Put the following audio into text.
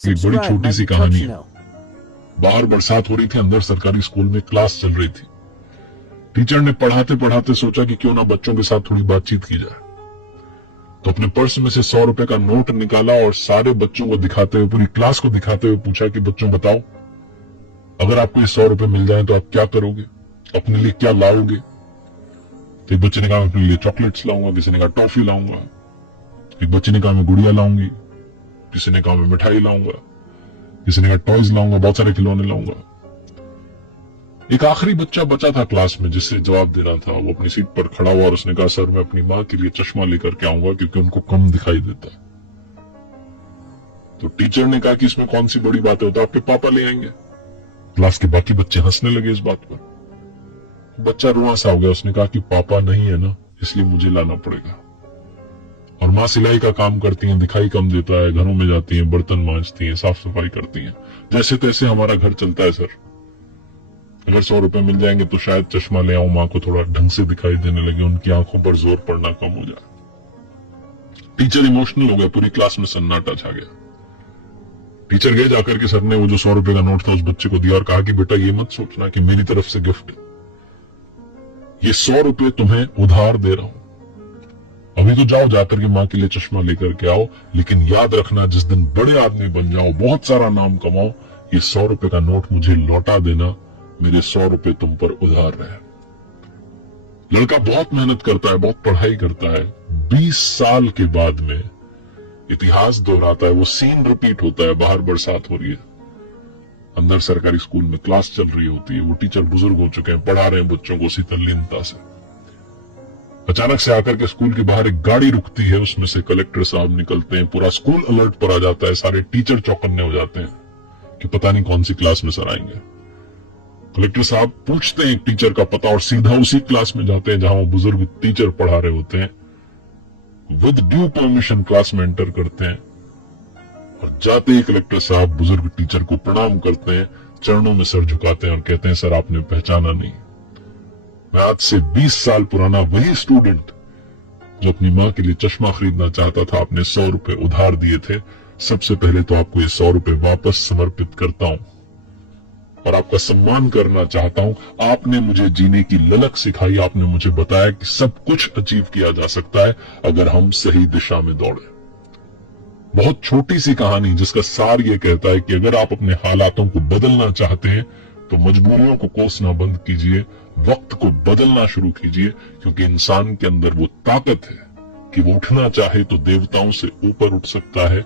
एक बड़ी Subscribe छोटी my सी YouTube कहानी है। channel. बाहर बरसात हो रही थी, अंदर सरकारी स्कूल में क्लास चल रही थी। टीचर ने पढ़ाते पढ़ाते सोचा कि क्यों ना बच्चों के साथ थोड़ी बातचीत की जाए, तो अपने पर्स में से 100 रुपए का नोट निकाला और सारे बच्चों को दिखाते हुए, पूरी क्लास को दिखाते हुए पूछा कि बच्चों बताओ, अगर आपको ये 100 रुपए मिल जाए तो आप क्या करोगे, अपने लिए क्या लाओगे? तो एक बच्चे ने कहा मैं अपने लिए चॉकलेट्स लाऊंगा, किसी ने कहा टॉफी लाऊंगा, एक बच्चे ने कहा मैं गुड़िया लाऊंगी, किसी ने कहा मैं मिठाई लाऊंगा, किसी ने कहा टॉयज लाऊंगा, बहुत सारे खिलौने लाऊंगा। एक आखिरी बच्चा बचा था क्लास में जिससे जवाब देना था। वो अपनी सीट पर खड़ा हुआ और उसने कहा सर मैं अपनी माँ के लिए चश्मा लेकर के आऊंगा क्योंकि उनको कम दिखाई देता है। तो टीचर ने कहा कि इसमें कौन सी बड़ी बात है, तो आपके पापा ले आएंगे। क्लास के बाकी बच्चे हंसने लगे इस बात पर। बच्चा रुआ सा हो गया, उसने कहा कि पापा नहीं है ना, इसलिए मुझे लाना पड़ेगा। और माँ सिलाई का काम करती हैं, दिखाई कम देता है, घरों में जाती हैं, बर्तन मांजती हैं, साफ सफाई करती हैं, जैसे तैसे हमारा घर चलता है सर। अगर 100 रुपए मिल जाएंगे तो शायद चश्मा ले आऊं, माँ को थोड़ा ढंग से दिखाई देने लगे, उनकी आंखों पर जोर पड़ना कम हो जाए। टीचर इमोशनल हो गया, पूरी क्लास में सन्नाटा छा गया। टीचर गए जाकर के सर ने वो जो 100 रुपए का नोट था उस बच्चे को दिया और कहा कि बेटा ये मत सोचना कि मेरी तरफ से गिफ्ट है, ये 100 रुपए तुम्हें उधार दे रहा हूं। अभी तो जाओ, जाकर के माँ के लिए चश्मा लेकर के आओ, लेकिन याद रखना जिस दिन बड़े आदमी बन जाओ, बहुत सारा नाम कमाओ, ये 100 रुपए का नोट मुझे लौटा देना, मेरे 100 रुपए तुम पर उधार रहे। लड़का बहुत मेहनत करता है, बहुत पढ़ाई करता है। 20 साल के बाद में इतिहास दोहराता है, वो सीन रिपीट होता है। बाहर बरसात हो रही है, अंदर सरकारी स्कूल में क्लास चल रही होती है। वो टीचर बुजुर्ग हो चुके हैं, पढ़ा रहे हैं बच्चों को उसी तल्लीनता से। अचानक से आकर के स्कूल के बाहर एक गाड़ी रुकती है, उसमें से कलेक्टर साहब निकलते हैं। पूरा स्कूल अलर्ट पर आ जाता है, सारे टीचर चौकन्ने हो जाते हैं कि पता नहीं कौन सी क्लास में सर आएंगे। कलेक्टर साहब पूछते हैं एक टीचर का पता और सीधा उसी क्लास में जाते हैं जहां वो बुजुर्ग टीचर पढ़ा रहे होते हैं। विद ड्यू परमिशन क्लास में एंटर करते हैं और जाते ही कलेक्टर साहब बुजुर्ग टीचर को प्रणाम करते हैं, चरणों में सर झुकाते हैं और कहते हैं सर आपने पहचाना नहीं, मैं आज से 20 साल पुराना वही स्टूडेंट जो अपनी माँ के लिए चश्मा खरीदना चाहता था, आपने 100 रुपए उधार दिए थे। सबसे पहले तो आपको ये 100 रुपए वापस समर्पित करता हूं और आपका सम्मान करना चाहता हूं। आपने मुझे जीने की ललक सिखाई, आपने मुझे बताया कि सब कुछ अचीव किया जा सकता है अगर हम सही दिशा में दौड़े। बहुत छोटी सी कहानी जिसका सार ये कहता है कि अगर आप अपने हालातों को बदलना चाहते हैं तो मजबूरियों को कोसना बंद कीजिए, वक्त को बदलना शुरू कीजिए, क्योंकि इंसान के अंदर वो ताकत है कि वो उठना चाहे तो देवताओं से ऊपर उठ सकता है